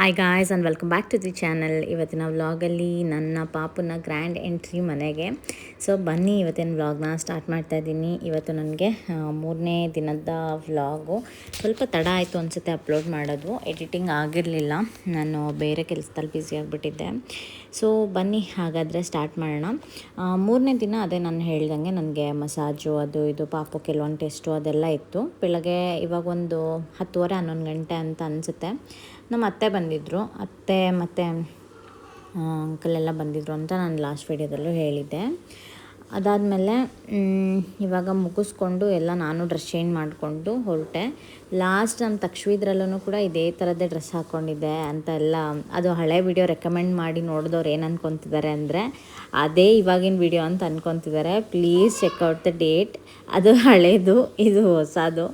Hi guys and welcome back to the channel. ಇವತ್ತಿನ ವ್ಲಾಗಲ್ಲಿ ನನ್ನ ಪಾಪನ ಗ್ರ್ಯಾಂಡ್ ಎಂಟ್ರಿ ಮನೆಗೆ. ಸೊ ಬನ್ನಿ ಇವತ್ತಿನ ವ್ಲಾಗ್ನ ಸ್ಟಾರ್ಟ್ ಮಾಡ್ತಾ ಇದ್ದೀನಿ. ಇವತ್ತು ನನಗೆ 3ನೇ ದಿನದ ವ್ಲಾಗು. ಸ್ವಲ್ಪ ತಡ ಆಯಿತು ಅನಿಸುತ್ತೆ ಅಪ್ಲೋಡ್ ಮಾಡೋದು, ಎಡಿಟಿಂಗ್ ಆಗಿರಲಿಲ್ಲ, ನಾನು ಬೇರೆ ಕೆಲಸದಲ್ಲಿ ಬ್ಯುಸಿ ಆಗಿಬಿಟ್ಟಿದ್ದೆ. ಸೊ ಬನ್ನಿ ಹಾಗಾದರೆ ಸ್ಟಾರ್ಟ್ ಮಾಡೋಣ. 3ನೇ ದಿನ ಅದೇ ನಾನು ಹೇಳ್ದಂಗೆ ನನಗೆ ಮಸಾಜು ಅದು ಇದು ಪಾಪು ಕೆಲವೊಂದು ಟೆಸ್ಟು ಅದೆಲ್ಲ ಇತ್ತು. ಬೆಳಗ್ಗೆ ಇವಾಗ ಒಂದು 10:30-11 ಗಂಟೆ ಅಂತ ಅನಿಸುತ್ತೆ. ನಮ್ಮ ಅತ್ತೆ ಬಂದಿದ್ದರು, ಅತ್ತೆ ಮತ್ತು ಅಂಕಲೆಲ್ಲ ಬಂದಿದ್ದರು ಅಂತ ನಾನು ಲಾಸ್ಟ್ ವೀಡಿಯೋದಲ್ಲೂ ಹೇಳಿದ್ದೆ. ಅದಾದಮೇಲೆ ಇವಾಗ ಮುಗಿಸ್ಕೊಂಡು ಎಲ್ಲ ನಾನು ಡ್ರೆಸ್ ಚೇಂಜ್ ಮಾಡಿಕೊಂಡು ಹೊರಟೆ. ಲಾಸ್ಟ್ ನಮ್ಮ ತಕ್ಷವಿದ್ರಲ್ಲೂ ಕೂಡ ಇದೇ ಥರದ್ದೇ ಡ್ರೆಸ್ ಹಾಕ್ಕೊಂಡಿದ್ದೆ ಅಂತ ಎಲ್ಲ ಅದು ಹಳೆ ವಿಡಿಯೋ ರೆಕಮೆಂಡ್ ಮಾಡಿ ನೋಡಿದವ್ರು ಏನು ಅಂದ್ಕೊತಿದ್ದಾರೆ ಅಂದರೆ ಅದೇ ಇವಾಗಿನ ವಿಡಿಯೋ ಅಂತ ಅಂದ್ಕೊತಿದ್ದಾರೆ. Please check out the date. ಅದು ಹಳೇದು, ಇದು ಹೊಸದು.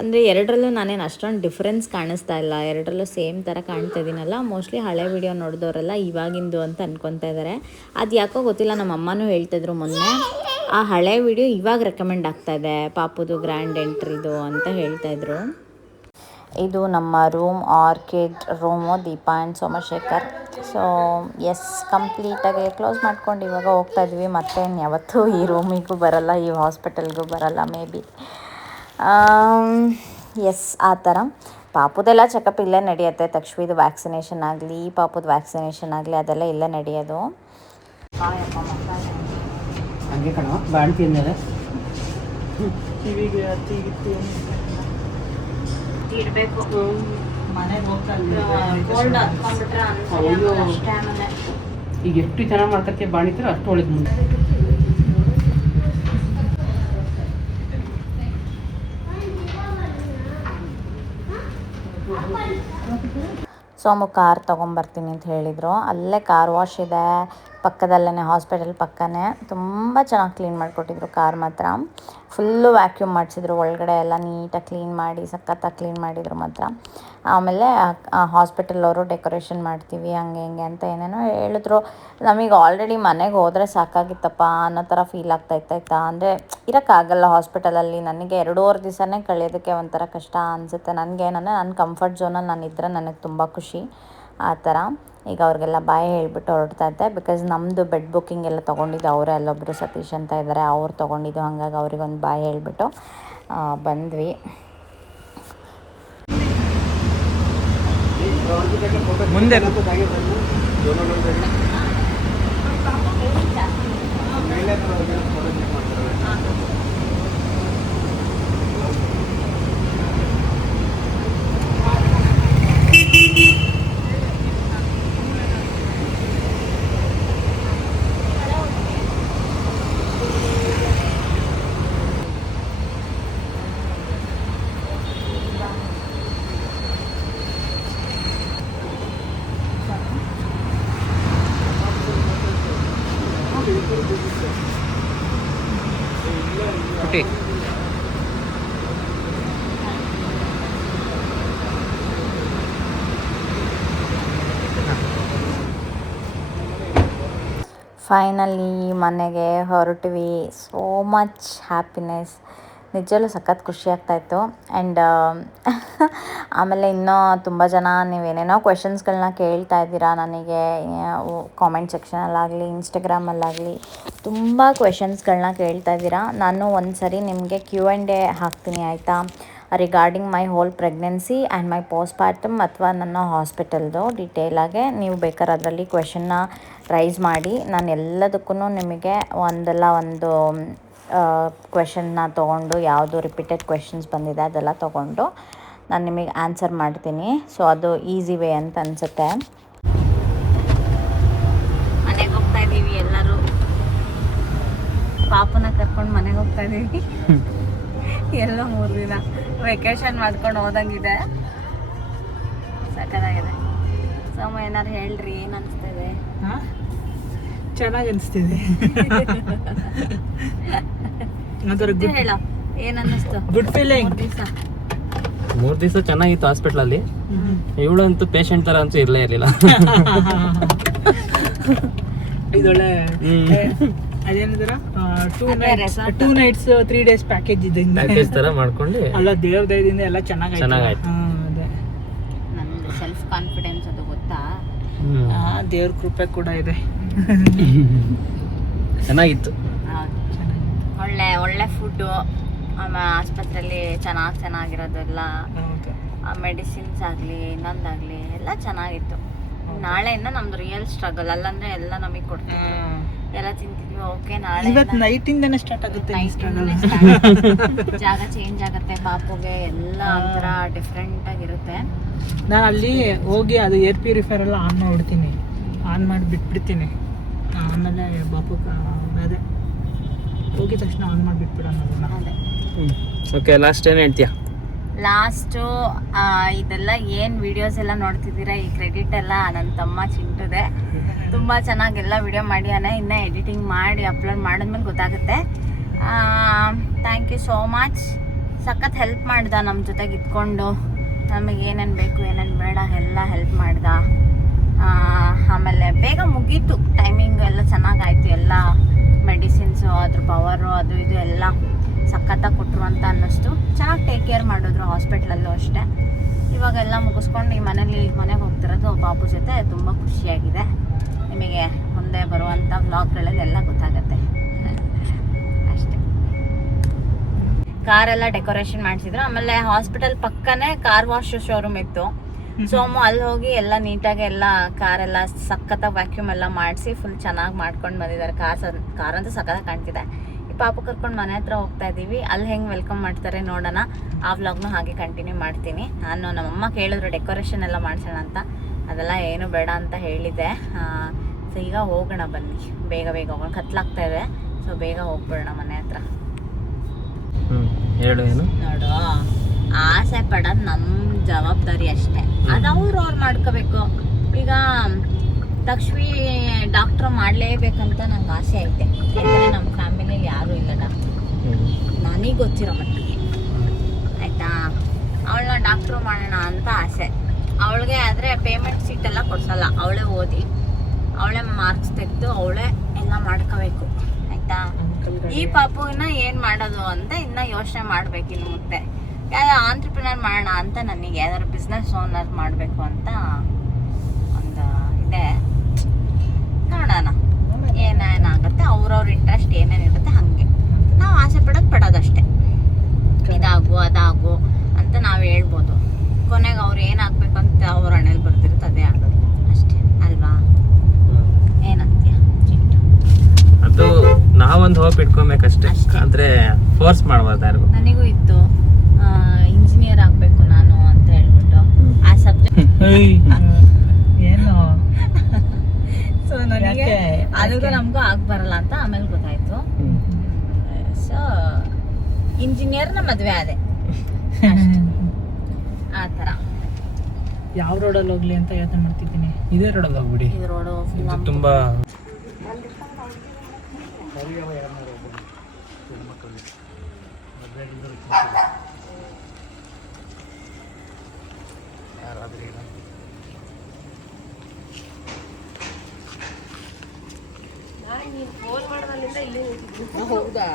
ಅಂದರೆ ಎರಡರಲ್ಲೂ ನಾನೇನು ಅಷ್ಟೊಂದು ಡಿಫ್ರೆನ್ಸ್ ಕಾಣಿಸ್ತಾ ಇಲ್ಲ, ಎರಡರಲ್ಲೂ ಸೇಮ್ ಥರ ಕಾಣ್ತಾ ಇದ್ದೀನಲ್ಲ. ಮೋಸ್ಟ್ಲಿ ಹಳೆ ವಿಡಿಯೋ ನೋಡಿದವರೆಲ್ಲ ಇವಾಗಿಂದು ಅಂತ ಅಂದ್ಕೊತಾ ಇದ್ದಾರೆ. ಅದು ಯಾಕೋ ಗೊತ್ತಿಲ್ಲ, ನಮ್ಮ ಅಮ್ಮನೂ ಹೇಳ್ತಿದ್ರು ಮೊನ್ನೆ ಆ ಹಳೆ ವಿಡಿಯೋ ಇವಾಗ ರೆಕಮೆಂಡ್ ಆಗ್ತಾಯಿದೆ ಪಾಪುದು ಗ್ರ್ಯಾಂಡ್ ಎಂಟ್ರಿದು ಅಂತ ಹೇಳ್ತಾಯಿದ್ರು. ಇದು ನಮ್ಮ room, orchid room, Deepa and Somashekhar. So yes, ಕಂಪ್ಲೀಟಾಗಿ ಕ್ಲೋಸ್ ಮಾಡ್ಕೊಂಡು ಇವಾಗ ಹೋಗ್ತಾಯಿದ್ವಿ. ಮತ್ತೇನು ಯಾವತ್ತೂ ಈ ರೂಮಿಗೂ ಬರಲ್ಲ, ಈ ಹಾಸ್ಪಿಟಲ್ಗೂ ಬರಲ್ಲ ಮೇ ಬಿ. ಎಸ್, ಆ ಥರ ಪಾಪುದೆಲ್ಲ ಚೆಕಪ್ ಇಲ್ಲೇ ನಡೆಯುತ್ತೆ. ತಕ್ಷವಿದು ವ್ಯಾಕ್ಸಿನೇಷನ್ ಆಗಲಿ, ಪಾಪುದು ವ್ಯಾಕ್ಸಿನೇಷನ್ ಆಗಲಿ, ಅದೆಲ್ಲ ಇಲ್ಲೇ ನಡೆಯೋದು. ಹಂಗೆ ಕಣ ಬಾಣ್ತಿ ಮೇಲೆ ಕಿವಿಗೆ ಹತ್ತಿಗಿತ್ತು ಇಡಬೇಕು. ಮನೆಗೆ ಹೋಗ್ತಾ ಈಗ ಎಷ್ಟು ಚೆನ್ನಾಗಿ ಮಾಡ್ಕೊತೀವಿ ಬಾಣಿತಾರೆ ಅಷ್ಟು ಒಳ್ಳೇದು ಮುಂದೆ. ಸೋಮು ಕಾರ್ ತೊಗೊಂಬರ್ತೀನಿ ಅಂತ ಹೇಳಿದರು. ಅಲ್ಲೇ ಕಾರ್ ವಾಶ್ ಇದೆ ಪಕ್ಕದಲ್ಲೇ, ಹಾಸ್ಪಿಟಲ್ ಪಕ್ಕನೇ. ತುಂಬ ಚೆನ್ನಾಗಿ ಕ್ಲೀನ್ ಮಾಡಿಕೊಟ್ಟಿದ್ರು ಕಾರ್ ಮಾತ್ರ. ಫುಲ್ಲು ವ್ಯಾಕ್ಯೂಮ್ ಮಾಡಿಸಿದ್ರು, ಒಳಗಡೆ ಎಲ್ಲ ನೀಟಾಗಿ ಕ್ಲೀನ್ ಮಾಡಿ ಸಖತ್ತಾಗಿ ಕ್ಲೀನ್ ಮಾಡಿದರು ಮಾತ್ರ. ಆಮೇಲೆ ಹಾಸ್ಪಿಟಲ್ ಅವರು ಡೆಕೋರೇಷನ್ ಮಾಡ್ತೀವಿ ಹಂಗೆ ಹಿಂಗೆ ಅಂತ ಏನೇನೋ ಹೇಳಿದ್ರು. ನಮಗೆ ಆಲ್ರೆಡಿ ಮನೆಗೆ ಹೋದರೆ ಸಾಕಾಗಿತ್ತಪ್ಪ ಅನ್ನೋ ಥರ ಫೀಲ್ ಆಗ್ತಾಯಿತ್ತಾಯ್ತಾ. ಅಂದರೆ ಇರೋಕ್ಕಾಗಲ್ಲ ಹಾಸ್ಪಿಟಲಲ್ಲಿ. ನನಗೆ 2.5 ದಿವಸನೇ ಕಳೆಯೋದಕ್ಕೆ ಒಂಥರ ಕಷ್ಟ ಅನಿಸುತ್ತೆ. ನನಗೇನಂದರೆ ನನ್ನ ಕಂಫರ್ಟ್ ಝೋನಲ್ಲಿ ನಾನು ಇದ್ದರೆ ನನಗೆ ತುಂಬ ಖುಷಿ ಆ ಥರ. ಈಗ ಅವ್ರಿಗೆಲ್ಲ ಬಾಯ್ ಹೇಳಿಬಿಟ್ಟು ಹೊರಡ್ತಾ ಇದ್ದೆ. ಬಿಕಾಸ್ ನಮ್ಮದು ಬೆಡ್ ಬುಕ್ಕಿಂಗ್ ಎಲ್ಲ ತೊಗೊಂಡಿದ್ದು ಅವರೇ, ಅಲ್ಲೊಬ್ಬರು ಸತೀಶ್ ಅಂತ ಇದ್ದಾರೆ, ಅವ್ರು ತೊಗೊಂಡಿದ್ದು. ಹಾಗಾಗಿ ಅವ್ರಿಗೊಂದು ಬಾಯ್ ಹೇಳಿಬಿಟ್ಟು ಬಂದ್ವಿ. ಮುಂದೆ ಪುಟ್ಟಿ ಫೈನಲಿ ಮನೆಗೆ ಹೊರಟ್ವಿ. ಸೋ ಮಚ್ ಹ್ಯಾಪಿನೆಸ್, ನಿಜವೂ ಸಖತ್ ಖುಷಿ ಆಗ್ತಾಯಿತ್ತು. ಆ್ಯಂಡ್ ಆಮೇಲೆ ಇನ್ನೂ ತುಂಬ ಜನ ನೀವೇನೇನೋ ಕ್ವೆಶನ್ಸ್ಗಳನ್ನ ಕೇಳ್ತಾ ಇದ್ದೀರಾ ನನಗೆ, ಕಾಮೆಂಟ್ ಸೆಕ್ಷನಲ್ಲಾಗಲಿ ಇನ್ಸ್ಟಾಗ್ರಾಮಲ್ಲಾಗಲಿ ತುಂಬ ಕ್ವೆಶನ್ಸ್ಗಳನ್ನ ಕೇಳ್ತಾ ಇದ್ದೀರಾ. ನಾನು ಒಂದು ಸರಿ ನಿಮಗೆ Q&A ಹಾಕ್ತೀನಿ ಆಯಿತಾ, regarding my whole pregnancy and my postpartum ಅಥವಾ ನನ್ನ ಹಾಸ್ಪಿಟಲ್ದು ಡೀಟೇಲಾಗೆ. ನೀವು ಬೇಕಾದ್ರೆ ಅದರಲ್ಲಿ ಕ್ವೆಶನ್ನ ರೈಸ್ ಮಾಡಿ, ನಾನು ಎಲ್ಲದಕ್ಕೂ ನಿಮಗೆ ಒಂದಲ್ಲ ಒಂದು ಕ್ವೆಶನ್ನ ತೊಗೊಂಡು, ಯಾವುದು ರಿಪೀಟೆಡ್ ಕ್ವೆಶನ್ಸ್ ಬಂದಿದೆ ಅದೆಲ್ಲ ತೊಗೊಂಡು ನಾನು ನಿಮಗೆ ಆನ್ಸರ್ ಮಾಡ್ತೀನಿ. ಸೊ ಅದು ಈಸಿ ವೇ ಅಂತ ಅನಿಸುತ್ತೆ. ಮನೆಗೆ ಹೋಗ್ತಾ ಇದ್ದೀವಿ ಎಲ್ಲರೂ, ಪಾಪನ ಕರ್ಕೊಂಡು ಮನೆಗೆ ಹೋಗ್ತಾ ಇದ್ದೀವಿ. ಎಲ್ಲ 3 ದಿನ ವೆಕೇಶನ್ ಮಾಡ್ಕೊಂಡು ಹೋದಂಗಿದೆ, ಸಕ್ಕತ್ತಾಗಿದೆ. ಸೋಮ ಏನಾರು ಹೇಳ್ರಿ, ಏನು ಅನಿಸ್ತಿದೆ? ಚೆನ್ನಾಗಿ ಅನಿಸ್ತಿದೆ. ಹೇಳೋ, ಏನು ಅನ್ನಿಸ್ತು? Good feeling. 3 ದಿವಸ ಚೆನ್ನಾಗಿತ್ತು ಹಾಸ್ಪಿಟ್ಲಲ್ಲಿ. ಇವಳಂತೂ ಪೇಷಂಟ್ ಥರ ಅಂತೂ ಇರಲೇ ಇರಲಿಲ್ಲ. ಇದೊಳ್ಳೆ ಅದೇನಿದ್ರ 2 nights 3 days ಪ್ಯಾಕೇಜ್ ಇದ್ದಂಗೆ ಪ್ಯಾಕೇಜ್ ಥರ ಮಾಡ್ಕೊಂಡು ಅಲ್ಲ, ದೇವ್ರ ದಯದಿಂದ ಎಲ್ಲ ಚೆನ್ನಾಗಾಯ್ತು. ಚೆನ್ನಾಗಾಯ್ತು. ಅದೇ ನಂದು ಸೆಲ್ಫ್ ಕಾನ್ಫಿಡೆನ್ಸ್ ಅದು ದೇವ್ರ ಕೃಪೆ ಕೂಡ ಇದೆ. ಚೆನ್ನಾಗಿತ್ತು. ಒಳ್ಳೆ ಒಳ್ಳೆ ಫುಡ್ಡು, ಆಮೇಲೆ ಆಸ್ಪತ್ರೆಯಲ್ಲಿ ಚೆನ್ನಾಗಿರೋದೆಲ್ಲ, ಮೆಡಿಸಿನ್ಸ್ ಆಗಲಿ ಇನ್ನೊಂದಾಗಲಿ ಎಲ್ಲ ಚೆನ್ನಾಗಿತ್ತು. ನಾಳೆಯಿಂದ ನಮ್ದು ರಿಯಲ್ ಸ್ಟ್ರಗಲ್, ಅಲ್ಲಂದ್ರೆ ಎಲ್ಲ ನಮಗೆ ಕೊಡ್ತೀವಿ, ಎಲ್ಲ ತಿಂತಿದ್ವಿ. ಓಕೆ, ನಾಳೆ ಇವತ್ತು ನೈಟಿಂದನೇ ಸ್ಟಾರ್ಟ್ ಆಗುತ್ತೆ. ಜಾಗ ಚೇಂಜ್ ಆಗುತ್ತೆ ಪಾಪುಗೆ, ಎಲ್ಲ ಒಂಥರ ಡಿಫ್ರೆಂಟ್ ಆಗಿರುತ್ತೆ. ನಾನು ಅಲ್ಲಿ ಹೋಗಿ ಅದು ಏರ್ ಪ್ಯೂರಿಫೈರ್ ಎಲ್ಲ ಆನ್ ಮಾಡ್ಬಿಡ್ತೀನಿ, ಆನ್ ಮಾಡಿ ಬಿಟ್ಬಿಡ್ತೀನಿ. ಆಮೇಲೆ ಬಾಪು ಅದೇ ಹೋಗಿದ ತಕ್ಷಣ ಆನ್ ಮಾಡಿ ಬಿಟ್ಬಿಡೋಣ ಅದನ್ನ. ಅದೇ ಓಕೆ, ಲಾಸ್ಟ್ ಏನು ಹೇಳ್ತೀಯಾ? ಲಾಸ್ಟು ಇದೆಲ್ಲ ಏನು ವಿಡಿಯೋಸ್ ಎಲ್ಲ ನೋಡ್ತಿದ್ದೀರಾ, ಈ ಕ್ರೆಡಿಟ್ ಎಲ್ಲ ನನ್ನ ತಮ್ಮ ಚಿಂಟುದೆ. ತುಂಬ ಚೆನ್ನಾಗೆಲ್ಲ ವಿಡಿಯೋ ಮಾಡ್ಯಾನೆ, ಇನ್ನೂ ಎಡಿಟಿಂಗ್ ಮಾಡಿ ಅಪ್ಲೋಡ್ ಮಾಡಿದ್ಮೇಲೆ ಗೊತ್ತಾಗುತ್ತೆ. Thank you so much. ಸಖತ್ ಹೆಲ್ಪ್ ಮಾಡ್ದ, ನಮ್ಮ ಜೊತೆಗೆ ಇದ್ಕೊಂಡು ನಮಗೆ ಏನೇನು ಬೇಕು ಏನೇನು ಬೇಡ ಎಲ್ಲ ಹೆಲ್ಪ್ ಮಾಡ್ದ. ಆಮೇಲೆ ಬೇಗ ಮುಗೀತು, ಟೈಮಿಂಗ್ ಎಲ್ಲ ಚೆನ್ನಾಗಾಯ್ತು. ಎಲ್ಲ ಮೆಡಿಸಿನ್ಸು ಅದ್ರ ಪವರು ಅದು ಇದು ಎಲ್ಲ ಸಖತ್ತಾಗಿ ಕೊಟ್ಟರು ಅಂತ ಅನ್ನಿಸ್ತು. ಚೆನ್ನಾಗಿ ಟೇಕ್ ಕೇರ್ ಮಾಡಿದ್ರು ಹಾಸ್ಪಿಟ್ಲಲ್ಲೂ ಅಷ್ಟೇ. ಇವಾಗೆಲ್ಲ ಮುಗಿಸ್ಕೊಂಡು ಈ ಮನೆಗೆ ಹೋಗ್ತಿರೋದು ಪಾಪು ಜೊತೆ ತುಂಬ ಖುಷಿಯಾಗಿದೆ. ನಿಮಗೆ ಮುಂದೆ ಬರುವಂಥ ವ್ಲಾಗ್ಗಳಲ್ಲಿ ಎಲ್ಲ ಗೊತ್ತಾಗುತ್ತೆ ಅಷ್ಟೇ. ಕಾರೆಲ್ಲ ಡೆಕೋರೇಷನ್ ಮಾಡಿಸಿದ್ರು. ಆಮೇಲೆ ಹಾಸ್ಪಿಟಲ್ ಪಕ್ಕನೇ ಕಾರ್ ವಾಶ್ ಶೋರೂಮ್ ಇತ್ತು. ಸೋಮು ಅಲ್ಲಿ ಹೋಗಿ ಎಲ್ಲ ನೀಟಾಗಿ ಎಲ್ಲ ಕಾರೆಲ್ಲ ಸಖತ್ತಾಗಿ ವ್ಯಾಕ್ಯೂಮ್ ಎಲ್ಲ ಮಾಡಿಸಿ ಫುಲ್ ಚೆನ್ನಾಗಿ ಮಾಡ್ಕೊಂಡು ಬಂದಿದ್ದಾರೆ. ಕಾರಂತೂ ಸಖತ್ತಾಗಿ ಕಾಣ್ತಿದೆ. ಈ ಪಾಪು ಕರ್ಕೊಂಡು ಮನೆ ಹತ್ರ ಹೋಗ್ತಾ ಇದ್ದೀವಿ. ಅಲ್ಲಿ ಹೆಂಗೆ ವೆಲ್ಕಮ್ ಮಾಡ್ತಾರೆ ನೋಡೋಣ. ಆ ವ್ಲಾಗ್ನು ಹಾಗೆ ಕಂಟಿನ್ಯೂ ಮಾಡ್ತೀನಿ. ನಾನು ನಮ್ಮಮ್ಮ ಕೇಳಿದ್ರು ಡೆಕೋರೇಷನ್ ಎಲ್ಲ ಮಾಡ್ಸೋಣ ಅಂತ, ಅದೆಲ್ಲ ಏನು ಬೇಡ ಅಂತ ಹೇಳಿದ್ದೆ. ಸೊ ಈಗ ಹೋಗೋಣ ಬನ್ನಿ, ಬೇಗ ಹೋಗೋಣ, ಕತ್ಲಾಗ್ತಾ ಇದೆ. ಸೊ ಬೇಗ ಹೋಗ್ಬಿಡೋಣ ಮನೆ ಹತ್ರ. ಹೇಳು ಏನು ನೋಡು, ಆಸೆ ಪಡೋದು ನಮ್ಮ ಜವಾಬ್ದಾರಿ ಅಷ್ಟೇ, ಅದು ಅವ್ರು ಮಾಡ್ಕೋಬೇಕು. ಈಗ ತಕ್ಷವಿ ಡಾಕ್ಟ್ರ್ ಮಾಡಲೇಬೇಕಂತ ನಂಗೆ ಆಸೆ ಐತೆ. ಯಾಕಂದರೆ ನಮ್ಮ ಫ್ಯಾಮಿಲಿಯಲ್ಲಿ ಯಾರೂ ಇಲ್ಲ ಡಾಕ್ಟ್ರು, ನನಗೆ ಗೊತ್ತಿರೋ ಮಟ್ಟಿಗೆ ಆಯಿತಾ. ಅವಳನ್ನ ಡಾಕ್ಟ್ರು ಮಾಡೋಣ ಅಂತ ಆಸೆ. ಅವಳಿಗೆ ಆದರೆ ಪೇಮೆಂಟ್ ಸೀಟೆಲ್ಲ ಕೊಡ್ಸಲ್ಲ, ಅವಳೇ ಓದಿ ಅವಳೇ ಮಾರ್ಕ್ಸ್ ತೆಗೆದು ಅವಳೇ ಎಲ್ಲ ಮಾಡ್ಕೋಬೇಕು ಆಯಿತಾ. ಈ ಪಾಪುವಿನ ಏನು ಮಾಡೋದು ಅಂತ ಇನ್ನೂ ಯೋಚನೆ ಮಾಡಬೇಕು. ಇನ್ನು ಮುಂದೆ ಯಾವ್ದಾರು ಆಂಟ್ರಪ್ರಿನರ್ ಮಾಡೋಣ ಅಂತ ನನಗೆ, ಯಾವ್ದಾದ್ರು ಬಿಸ್ನೆಸ್ ಓನರ್ ಮಾಡಬೇಕು ಅಂತ ಒಂದು ಇದೆ. ನೋಡೋಣ ಏನೇನಾಗುತ್ತೆ, ಅವ್ರವ್ರ ಇಂಟ್ರೆಸ್ಟ್ ಏನೇನಿರುತ್ತೆ ಹಾಗೆ ನಾವು ಆಸೆ ಪಡೋದಷ್ಟೇ. ಇದಾಗು ಅದಾಗು ಅಂತ ನಾವು ಹೇಳ್ಬೋದು, ಕೊನೆಗೆ ಅವ್ರು ಏನಾಗಬೇಕು ಅಂತ ಅವ್ರ ಹಣೆಯಲ್ಲಿ ಬರ್ತಿರುತ್ತೆ ಅದೇ ಆಗೋದು ಅಷ್ಟೇ ಅಲ್ವಾ. ಏನಂತೀಯ ಚಿಂಟು? ಅದು ನಾವೊಂದು ಹೋಪ್ ಇಟ್ಕೊಬೇಕಷ್ಟೇ, ಅಂದ್ರೆ ಫೋರ್ಸ್ ಮಾಡಬಾರ್ದು ಯಾರಿಗೂ. ನನಗೂ ಇತ್ತು ಇಂಜಿನಿಯರ್ ಆಗಬೇಕು ನಾನು ಅಂತ ಹೇಳ್ಬಿಟ್ಟು ಆ ಸಬ್ಜೆಕ್ಟ್ ಏನು. ಸೊ ನನಗೆ ಅದಕ್ಕೂ ನಮಗೂ ಬರಲ್ಲ ಅಂತ ಆಮೇಲೆ ಗೊತ್ತಾಯ್ತು. ಸೊ ಇಂಜಿನಿಯರ್ನ ಮದುವೆ ಆದೆ ಆ ಥರ. ಯಾವ ರೋಡಲ್ಲಿ ಹೋಗ್ಲಿ ಅಂತ ಯೋಚನೆ ಮಾಡ್ತಿದ್ದೀನಿ. ಇದೇ ರೋಡಲ್ಲಿ ಹೋಗ್ಬಿಡಿ, ಇದು ರೋಡು ಇದು ತುಂಬಾ ಹೌದಾ?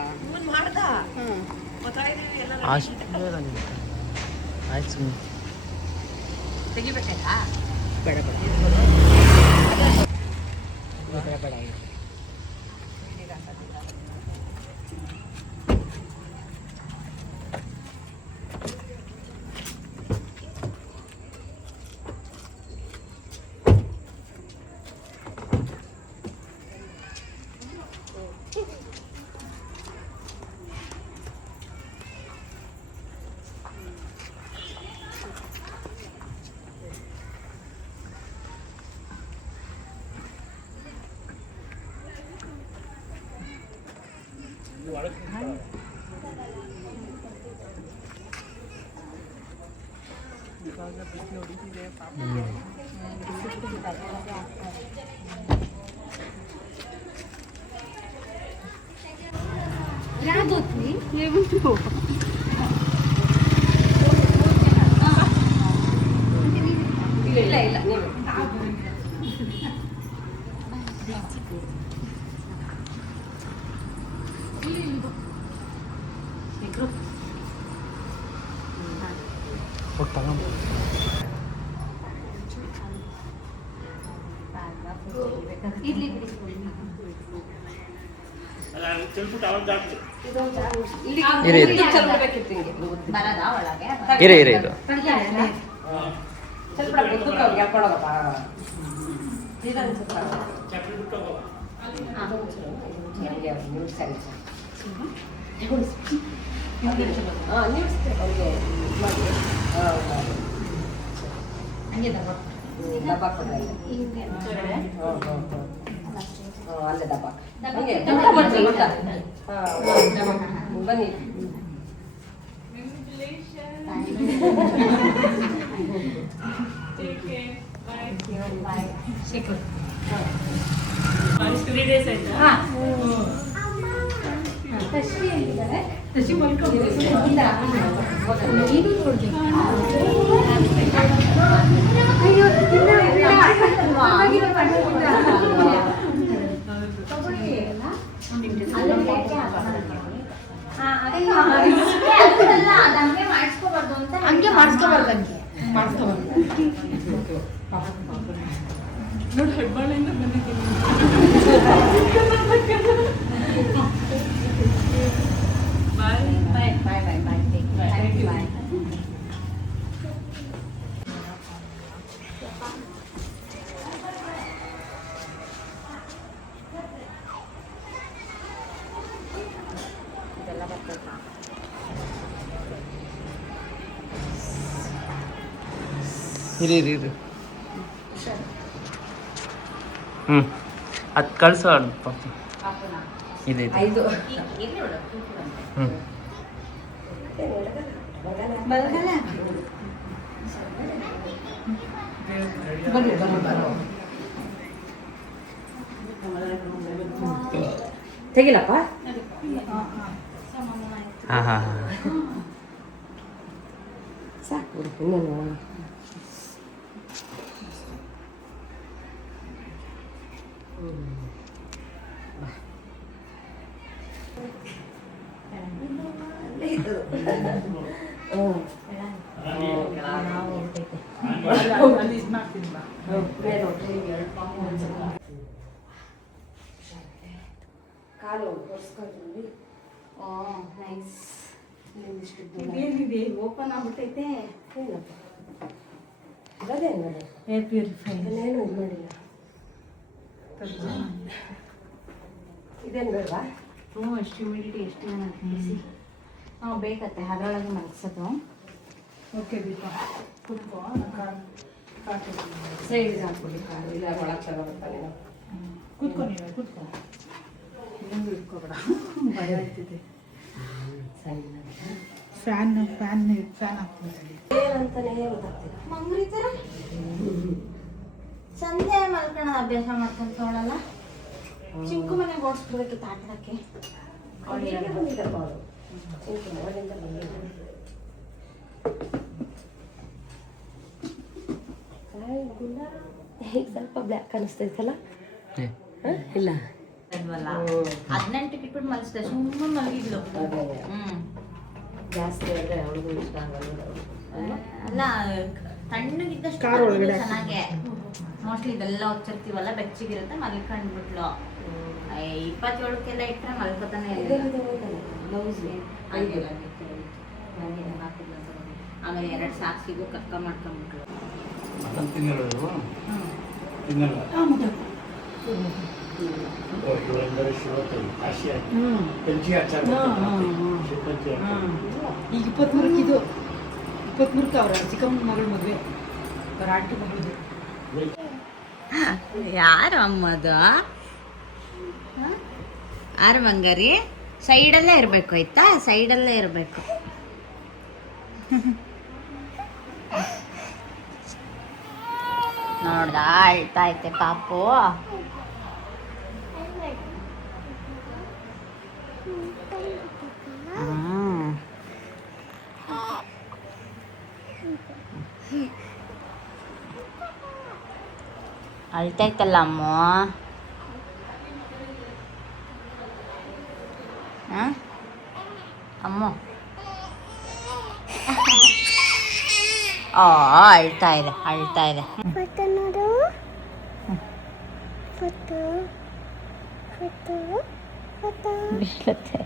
ಆಯ್ತು ಸುಮ್ಮನೆ ತೆಗಿಬೇಕಾ? ಬೇಡ ಇರಿ ಇರಿ ಇರಿ ಇದು ಅಲ್ಲೇ ದಬ್ಬ ಬನ್ನಿ ಹಂಗೆ ಮಾಡಿಸ್ಕೋಬಾರ್ದು ನೋಡಿ ಹೆಬ್ಬಾಳೆಯಿಂದ ಬಂದಿದ್ದೀನಿ. ಇರಿ ಇರಿ ಇರಿ ಅದು ಕಳಿಸೋ ಇದೆ ಇದೆ ಐದು ಬನ್ನಿ ತೆಗಿಲಪ್ಪ ಹಾಂ ಹಾಂ ಹಾಂ ಸಾಕು ಇನ್ನೇನು ಕಾಲು ಒರೆಸ್ಕೊಳ್ತೀನಿ. ಇದೇನಿದೆ ಓಪನ್ ಆಗ್ಬಿಟ್ಟೈತೆ. ಏನಪ್ಪ ಅದೇನು ಮಾಡಿ ಏರ್ ಪ್ಯೂರಿಫೈ ಅದನ್ನೇನು ಇದು ಮಾಡಿಲ್ಲ. ಇದೇನು ಬೇಡವಾ? ಎಷ್ಟು ಹ್ಯೂಮಿಡಿಟಿ ಎಷ್ಟು ಬಿಸಿ ಬೇಕತ್ತೆ ಅದರೊಳಗೆ ಮಲಗಿಸೋದು. ಓಕೆ ದೀಪ ಕುತ್ಕೋ ಸೈಡಿಗೆ ಹಾಕ್ಬಿಡಿ ಕಾಲು ಇಲ್ಲ ಒಳಗೆ ತಗೋಬೇಕಲ್ಲ. ಕುತ್ಕೊ ನೀವೇ ಕುತ್ಕೊ ಇನ್ನೊಂದು ಇಟ್ಕೋಬೇಡ ಭಯ ಆಗ್ತಿದೆ. ಸಣ್ಣ ಫ್ಯಾನ್ ಹಾಕ್ತೀನಿ ಏನಂತಾನೆ ಗೊತ್ತಾಗ್ತಿಲ್ಲ. ಮಂಗ್ರಿ ಥರ ಸಂಧ್ಯಾ ಮಲ್ಕೊಳ್ಳೋದು ಅಭ್ಯಾಸ ಮಾಡ್ಕೊಂತವಳಲ್ಲ. ಚಿಂಕು ಮನೆಗೆ ಓಡಿಸ್ಬಿಡ್ಬೇಕಿತ್ತು ಆಟಕ್ಕೆ. ಅವಳಿಗೆ ಬಂದಿದ್ದಪ್ಪ ಅವರು ಅವಳಿಂದ ಬಂದಿದ್ದ ಈಗ ಸ್ವಲ್ಪ ಬ್ಲ್ಯಾಕ್ ಅನಿಸ್ತೈತಲ್ಲ. ಇಲ್ಲ ಅಲ್ವಲ್ಲ 18 ಇಟ್ಬಿಟ್ಟು ಮಲಗಿಸ್ದೆ ಸುಮ್ಮನೆ ಮಲಗಿದ್ಲು. ಜಾಸ್ತಿ ಆದರೆ ಅವಳಿಗೂ ಇಷ್ಟ ಆಗಲ್ಲ. ಅಲ್ಲ ತಣ್ಣಗಿದ್ದಷ್ಟು ಕಾರ್ ಒಳಗಡೆ ಚೆನ್ನಾಗೆ ಮೋಸ್ಟ್ಲಿ ಇದೆಲ್ಲ ಒಚ್ಚಿರ್ತೀವಲ್ಲ ಬೆಚ್ಚಗಿರುತ್ತೆ ಮಲ್ಕೊಂಡ್ಬಿಟ್ಲು. 27ಕ್ಕೆಲ್ಲ ಇಟ್ಟರೆ ಮಲ್ಕೋತಾನೆ ಬ್ಲೌಸ್ ಆಮೇಲೆ 2 ಸಾಕ್ಸಿಗೂ ಕಕ್ಕ ಮಾಡ್ಕೊಂಡ್ಬಿಟ್ಲು. ಈಗ 23ಕ್ಕೆ ಇದು 23ಕ್ಕೆ ಅವರ ಚಿಕ್ಕಮ್ಮನ ಮಗಳ ಮದುವೆ ಅವ್ರ ಆಂಟಿ ಮಗಳದು. ಯಾರು ಅಮ್ಮದು? ಯಾರು ಬಂಗಾರಿ? ಸೈಡಲ್ಲೇ ಇರಬೇಕು ಆಯ್ತಾ, ಸೈಡಲ್ಲೇ ಇರಬೇಕು. ನೋಡ್ದ ಅಳ್ತಾ ಐತೆ ಪಾಪು. ಅಳ್ತೈತಲ್ಲ ಅಮ್ಮ. ಅಮ್ಮ ಅಳ್ತಾ ಇದೆ. ಬೀಳುತ್ತೆ.